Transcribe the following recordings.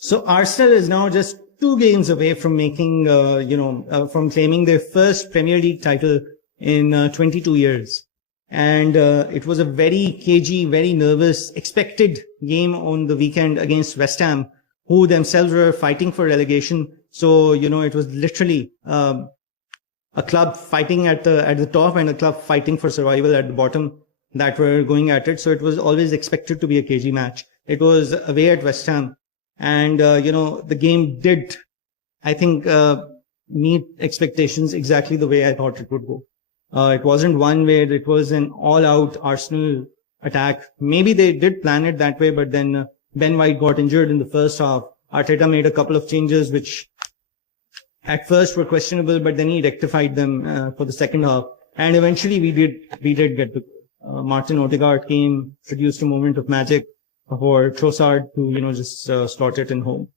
So Arsenal is now just 2 games away from making, from claiming their first Premier League title in 22 years. And it was a very cagey, very nervous, expected game on the weekend against West Ham, who themselves were fighting for relegation. So, it was literally a club fighting at the top and a club fighting for survival at the bottom that were going at it. So it was always expected to be a cagey match. It was away at West Ham. And, the game did, I think, meet expectations exactly the way I thought it would go. It wasn't one where it was an all-out Arsenal attack. Maybe they did plan it that way, but then Ben White got injured in the first half. Arteta made a couple of changes, which at first were questionable, but then he rectified them for the second half. And eventually we did get the Martin Odegaard came, produced a moment of magic for Trossard to, just slot it in home.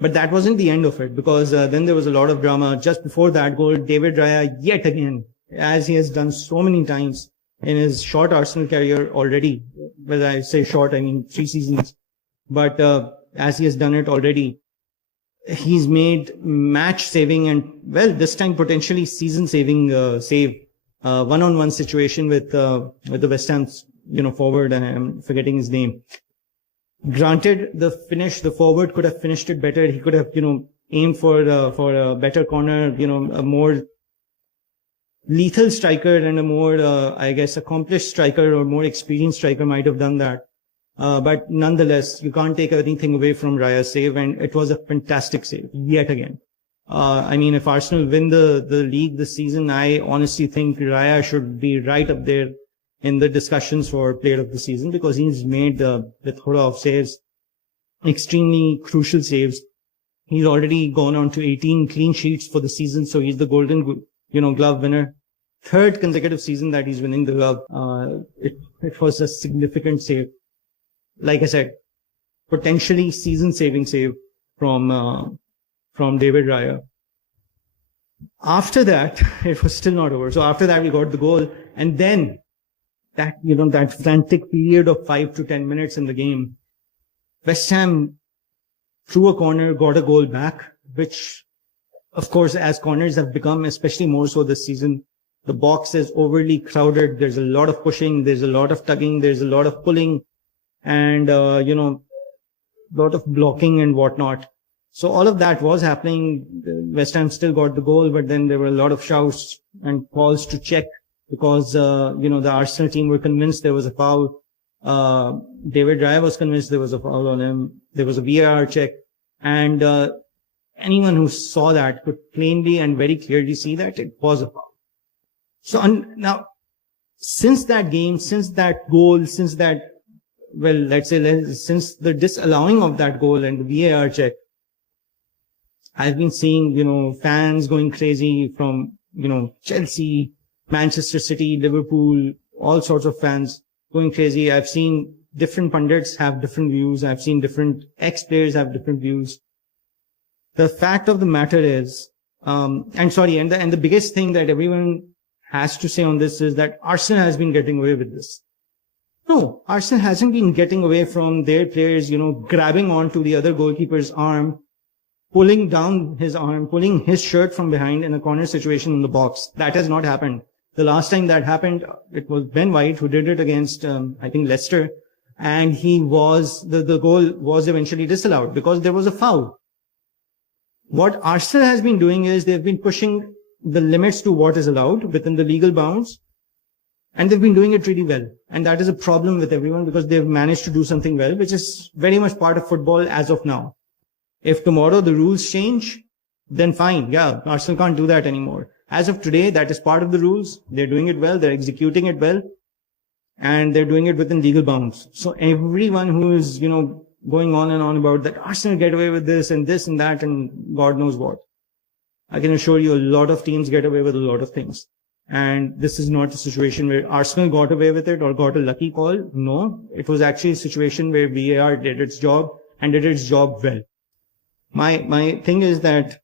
But that wasn't the end of it, because then there was a lot of drama. Just before that goal, David Raya, yet again, as he has done so many times in his short Arsenal career already, whether I say short, I mean 3 seasons, but as he has done it already, he's made match-saving and, well, this time potentially season-saving save, one-on-one situation with the West Ham's, forward, and I'm forgetting his name. Granted, the forward could have finished it better. He could have, aimed for a better corner, a more lethal striker and a more, accomplished striker or more experienced striker might have done that. But nonetheless, you can't take anything away from Raya's save, and it was a fantastic save yet again. If Arsenal win the league this season, I honestly think Raya should be right up there in the discussions for player of the season, because he's made the plethora of saves, extremely crucial saves. He's already gone on to 18 clean sheets for the season, so he's the golden, glove winner. 3rd consecutive season that he's winning the glove. It was a significant save. Like I said, potentially season-saving save from David Raya. After that, it was still not over. So after that, we got the goal, and then that frantic period of 5 to 10 minutes in the game, West Ham threw a corner, got a goal back, which, of course, as corners have become, especially more so this season, the box is overly crowded. There's a lot of pushing, there's a lot of tugging, there's a lot of pulling, and, a lot of blocking and whatnot. So all of that was happening. West Ham still got the goal, but then there were a lot of shouts and calls to check, because, the Arsenal team were convinced there was a foul. David Raya was convinced there was a foul on him. There was a VAR check, and, anyone who saw that could plainly and very clearly see that it was a foul. So now, since that game, since that goal, since that, since the disallowing of that goal and the VAR check, I've been seeing, fans going crazy from, Chelsea, Manchester City, Liverpool, all sorts of fans going crazy. I've seen different pundits have different views. I've seen different ex-players have different views. The fact of the matter is, and the biggest thing that everyone has to say on this is that Arsenal has been getting away with this. No, Arsenal hasn't been getting away from their players, grabbing onto the other goalkeeper's arm, pulling down his arm, pulling his shirt from behind in a corner situation in the box. That has not happened. The last time that happened, it was Ben White who did it against, Leicester. And the goal was eventually disallowed because there was a foul. What Arsenal has been doing is they've been pushing the limits to what is allowed within the legal bounds. And they've been doing it really well. And that is a problem with everyone, because they've managed to do something well, which is very much part of football as of now. If tomorrow the rules change, then fine. Yeah, Arsenal can't do that anymore. As of today, that is part of the rules. They're doing it well. They're executing it well. And they're doing it within legal bounds. So everyone who is, going on and on about that Arsenal get away with this and that and God knows what. I can assure you a lot of teams get away with a lot of things. And this is not a situation where Arsenal got away with it or got a lucky call. No, it was actually a situation where VAR did its job and did its job well. My thing is that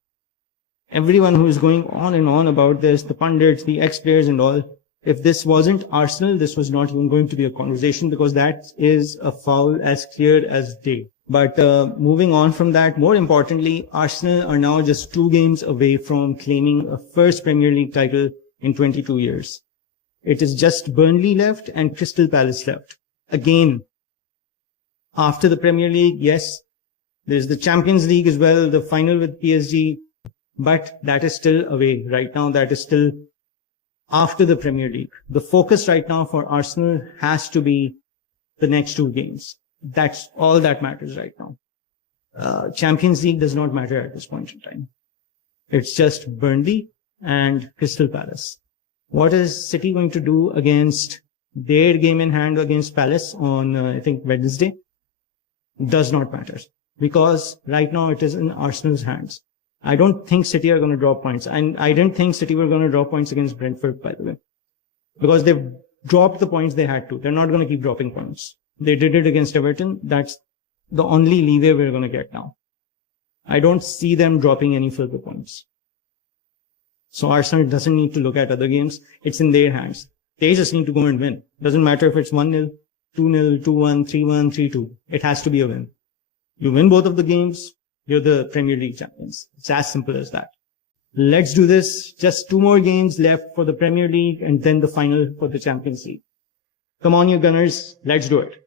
everyone who is going on and on about this, the pundits, the ex-players and all, if this wasn't Arsenal, this was not even going to be a conversation, because that is a foul as clear as day. But moving on from that, more importantly, Arsenal are now just 2 games away from claiming a first Premier League title in 22 years. It is just Burnley left and Crystal Palace left. Again, after the Premier League, yes, there's the Champions League as well, the final with PSG, but that is still away right now. That is still after the Premier League. The focus right now for Arsenal has to be the next 2 games. That's all that matters right now. Champions League does not matter at this point in time. It's just Burnley and Crystal Palace. What is City going to do against their game in hand against Palace on, I think, Wednesday? Does not matter, because right now it is in Arsenal's hands. I don't think City are going to drop points. And I didn't think City were going to drop points against Brentford, by the way, because they've dropped the points they had to. They're not going to keep dropping points. They did it against Everton. That's the only leeway we're going to get now. I don't see them dropping any further points. So Arsenal doesn't need to look at other games. It's in their hands. They just need to go and win. Doesn't matter if it's 1-0, 2-0, 2-1, 3-1, 3-2. It has to be a win. You win both of the games, you're the Premier League champions. It's as simple as that. Let's do this. Just 2 more games left for the Premier League and then the final for the Champions League. Come on, you Gunners. Let's do it.